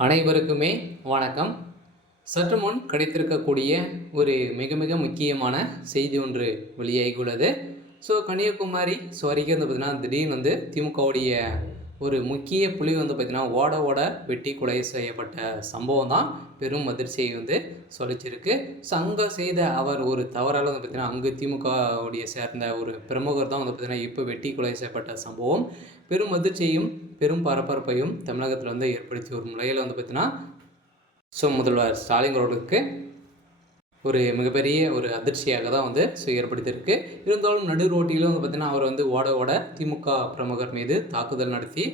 அனைவருக்குமே வணக்கம். சற்று முன் கிடைத்திருக்கக்கூடிய ஒரு மிக மிக முக்கியமான செய்தி ஒன்று வெளியாகியுள்ளது. கன்னியாகுமரி வரைக்கும் பார்த்தீங்கன்னா, திடீர்னு திமுகவுடைய ஒரு முக்கிய புள்ளி பார்த்தீங்கன்னா, ஓட ஓட வெட்டி கொலை செய்யப்பட்ட சம்பவம் தான் பெரும் அதிர்ச்சியை சொல்லிச்சிருக்கு. அங்கே செய்த அவர் ஒரு தவறால் பார்த்தீங்கன்னா, அங்கு திமுகவுடைய சேர்ந்த ஒரு பிரமுகர் தான் பார்த்தீங்கன்னா, இப்போ வெட்டி கொலை செய்யப்பட்ட சம்பவம் பெரும் அதிர்ச்சியையும் பெரும் பரபரப்பையும் தமிழகத்தில் ஏற்படுத்தி வரும் நிலையில் பார்த்தீங்கன்னா, முதல்வர் ஸ்டாலின் அவர்களுக்கு ஒரு மிகப்பெரிய ஒரு அதிர்ச்சியாக தான் ஏற்படுத்தியிருக்கு. இருந்தாலும் நடு ரோட்டிலும் பார்த்தீங்கன்னா, அவர் ஓட ஓட திமுக பிரமுகர் மீது தாக்குதல் நடத்தி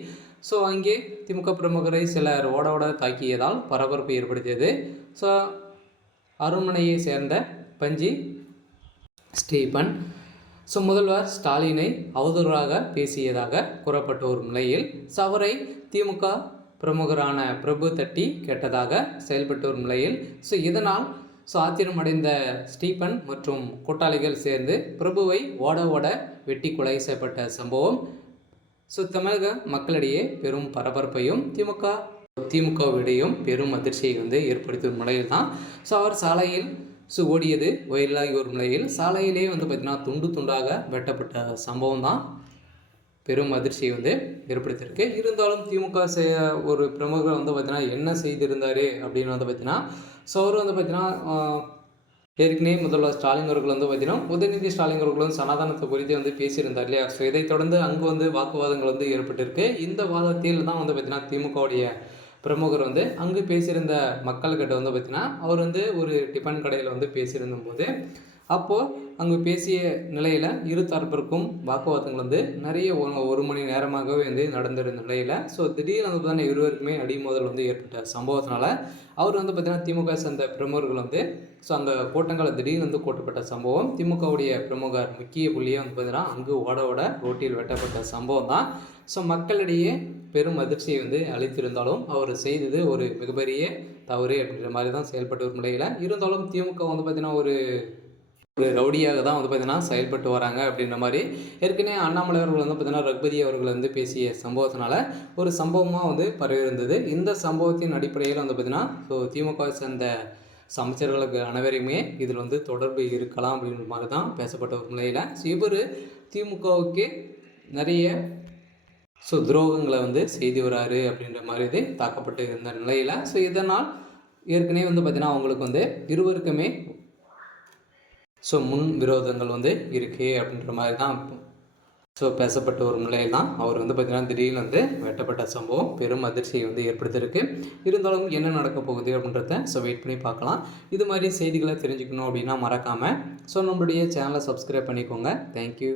அங்கே திமுக பிரமுகரை சிலர் ஓட ஓட தாக்கியதால் பரபரப்பு ஏற்படுத்தியது. அரண்மனையை சேர்ந்த பஞ்சி ஸ்டீபன் முதல்வர் ஸ்டாலினை அவதூறாக பேசியதாக கூறப்பட்ட ஒரு நிலையில் அவரை திமுக பிரமுகரான பிரபு தட்டி கேட்டதாக செயல்பட்ட ஒரு நிலையில் இதனால் ஆத்திரமடைந்த ஸ்டீபன் மற்றும் கூட்டாளிகள் சேர்ந்து பிரபுவை ஓட ஓட வெட்டி கொலை செய்யப்பட்ட சம்பவம் தமிழக மக்களிடையே பெரும் பரபரப்பையும் திமுகவிடையும் பெரும் அதிர்ச்சியை ஏற்படுத்தும் நிலையில் தான் அவர் சாலையில் ஓடியது வைரலாகி ஒரு நிலையில் சாலையிலே பார்த்திங்கன்னா துண்டு துண்டாக வெட்டப்பட்ட சம்பவம் தான் பெரும் அதிர்ச்சியை ஏற்படுத்தியிருக்கு. இருந்தாலும் திமுக ஒரு பிரமுகர் பார்த்திங்கன்னா என்ன செய்திருந்தார் அப்படின்னு பார்த்திங்கன்னா அவர் பார்த்திங்கன்னா ஏற்கனவே முதல்வர் ஸ்டாலின் அவர்கள் பார்த்திங்கன்னா உதயநிதி ஸ்டாலின் அவர்களும் சனாதனத்தை குறித்து பேசியிருந்தார் இல்லையா. இதை தொடர்ந்து அங்கு வாக்குவாதங்கள் ஏற்பட்டிருக்கு. இந்த வாதத்தில் தான் பார்த்திங்கன்னா திமுகவுடைய பிரமுகர் அங்கு பேசியிருந்த மக்கள்கிட்ட பார்த்திங்கன்னா அவர் ஒரு டிஃபன் கடையில் பேசியிருந்த போது அப்போது அங்கு பேசிய நிலையில் இரு தரப்பிற்கும் வாக்குவாதங்கள் நிறைய ஒரு மணி நேரமாகவே நடந்திருந்த நிலையில் திடீர்னு பார்த்தீங்கன்னா இருவருக்குமே அடிமோதல் ஏற்பட்ட சம்பவத்தினால அவர் பார்த்திங்கன்னா திமுக சேர்ந்த பிரமுகர்கள் அந்த கூட்டங்களை திடீர்னு கூட்டப்பட்ட சம்பவம் திமுகவுடைய பிரமுகர் முக்கிய புள்ளியை பார்த்தீங்கன்னா அங்கு ஓட ஓட ரோட்டில் வெட்டப்பட்ட சம்பவம் தான் மக்களிடையே பெரும் அதிர்ச்சியை அளித்திருந்தாலும் அவர் செய்தது ஒரு மிகப்பெரிய தவறு அப்படின்ற மாதிரி தான் செயல்பட்டு ஒரு நிலையில் இருந்தாலும் திமுக பார்த்திங்கன்னா ஒரு ரவுடியாக தான் பார்த்திங்கன்னா செயல்பட்டு வராங்க அப்படின்ற மாதிரி ஏற்கனவே அண்ணாமலை அவர்கள் பார்த்திங்கன்னா ரகுபதி அவர்கள் பேசிய சம்பவத்தினால ஒரு சம்பவமாக பரவி இருந்தது. இந்த சம்பவத்தின் அடிப்படையில் பார்த்திங்கன்னா திமுக சேர்ந்த அமைச்சர்களுக்கு அனைவரையுமே இதில் தொடர்பு இருக்கலாம் அப்படின்ற மாதிரி தான் பேசப்பட்ட ஒரு நிலையில் இவர் திமுகவுக்கு நிறைய துரோகங்களை செய்து வராரு அப்படின்ற மாதிரி தாக்கப்பட்டு இருந்த நிலையில் இதனால் ஏற்கனவே பார்த்திங்கன்னா அவங்களுக்கு இருவருக்குமே முன் விரோதங்கள் இருக்குது அப்படின்ற மாதிரி தான் பேசப்பட்ட ஒரு நிலையில் தான் அவர் பார்த்திங்கன்னா திடீர்னு வெட்டப்பட்ட சம்பவம் பெரும் அதிர்ச்சியை ஏற்படுத்தியிருக்கு. இருந்தாலும் என்ன நடக்க போகுது அப்படின்றத வெயிட் பண்ணி பார்க்கலாம். இது மாதிரி செய்திகளை தெரிஞ்சுக்கணும் அப்படின்னா மறக்காமல் நம்மளுடைய சேனலை சப்ஸ்கிரைப் பண்ணிக்கோங்க. தேங்க்யூ.